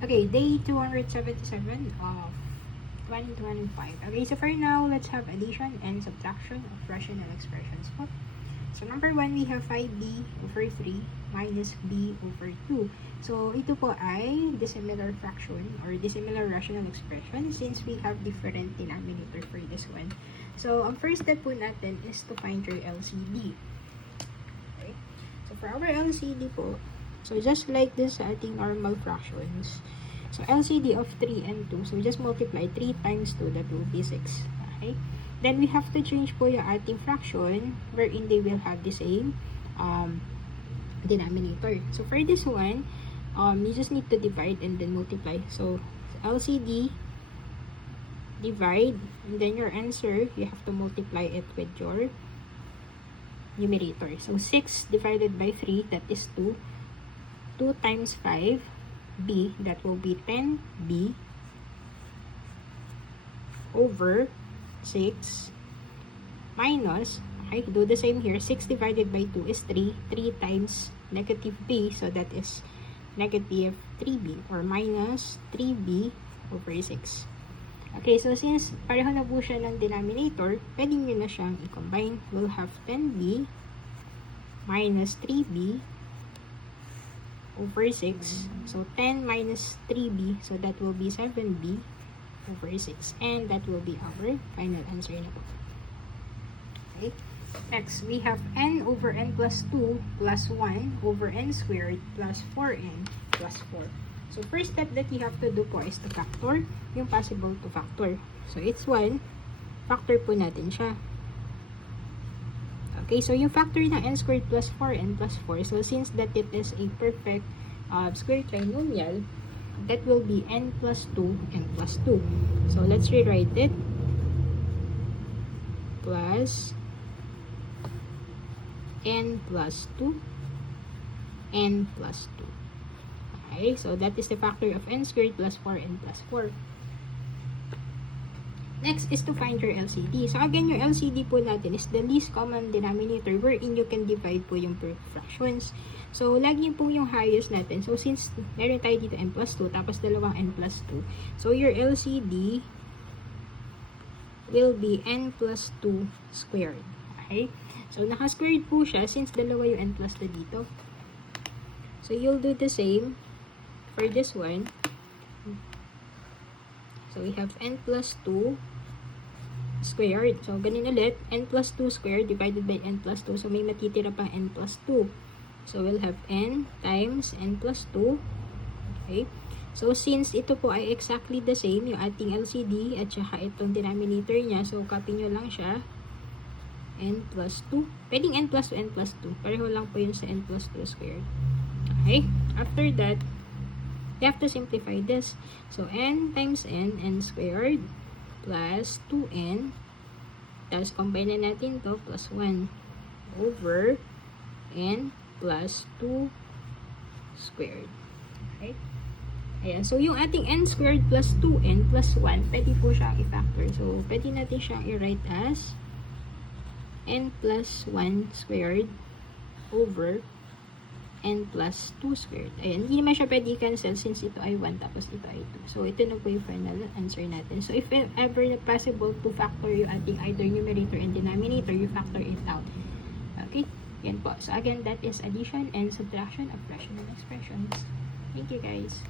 Okay, day 277 of 2025. Okay, so for now, let's have addition and subtraction of rational expressions po. So number 1, we have 5b over 3 minus b over 2. So ito po ay dissimilar fraction or dissimilar rational expression since we have different denominator for this one. So ang first step po natin is to find your LCD. Okay? So for our LCD po, so just like this sa ating normal fractions, so LCD of 3 and 2, so just multiply 3 times 2, that will be 6. Okay? Then we have to change po yung ating fraction wherein they will have the same denominator. So for this one, you just need to divide and then multiply. So LCD, divide, and then your answer, you have to multiply it with your numerator. So 6 divided by 3, that is 2. 2 times 5, b, that will be 10b over 6 minus, okay, do the same here, 6 divided by 2 is 3, 3 times negative b, so that is negative 3b or minus 3b over 6. Okay, so since pareho na po siya ng denominator, pwede nyo na siyang i-combine. We'll have 10b minus 3b over 6. So 10 minus 3b, so that will be 7b over 6. And that will be our final answer na po. Okay. Next, we have n over n plus 2 plus 1 over n squared plus 4n plus 4. So first step that you have to do po is to factor yung possible to factor. So it's 1. Factor po natin siya. Okay, so yung factor ng n squared plus 4n plus 4, so since that it is a perfect square trinomial, that will be n plus 2, n plus 2. So let's rewrite it. Plus n plus 2, n plus 2. Okay, so that is the factor of n squared plus 4n plus 4. Next is to find your LCD. So again, your LCD po natin is the least common denominator wherein you can divide po yung fractions. So lagi po yung highest natin. So since meron tayo dito n plus 2 tapos dalawang n plus 2. So your LCD will be n plus 2 squared. Okay? So naka-squared po siya since dalawa yung n plus 2 dito. So you'll do the same for this one. So we have n plus 2 squared. So ganun ulit, n plus 2 squared divided by n plus 2. So may matitira pang n plus 2. So we'll have n times n plus 2. Okay. So since ito po ay exactly the same, yung ating LCD at saka itong denominator niya, so copy nyo lang siya. N plus 2. Pwedeng n plus 2, n plus 2. Pareho lang po yun sa n plus 2 squared. Okay. After that, you have to simplify this. So, n times n squared plus 2n. Tapos, combine na natin to plus 1 over n plus 2 squared. Okay? Ayan. So, yung ating n squared plus 2n plus 1, pwede po siyang i-factor. So, pwede natin siyang i-write as n plus 1 squared over n plus 2 squared. Ayan, hindi naman siya pwede cancel since ito ay 1 tapos ito ay 2. So, ito na po yung final answer natin. So, if ever possible to factor yung ating either numerator and denominator, you factor it out. Okay? Yan po. So, again, that is addition and subtraction of rational expressions. Thank you, guys.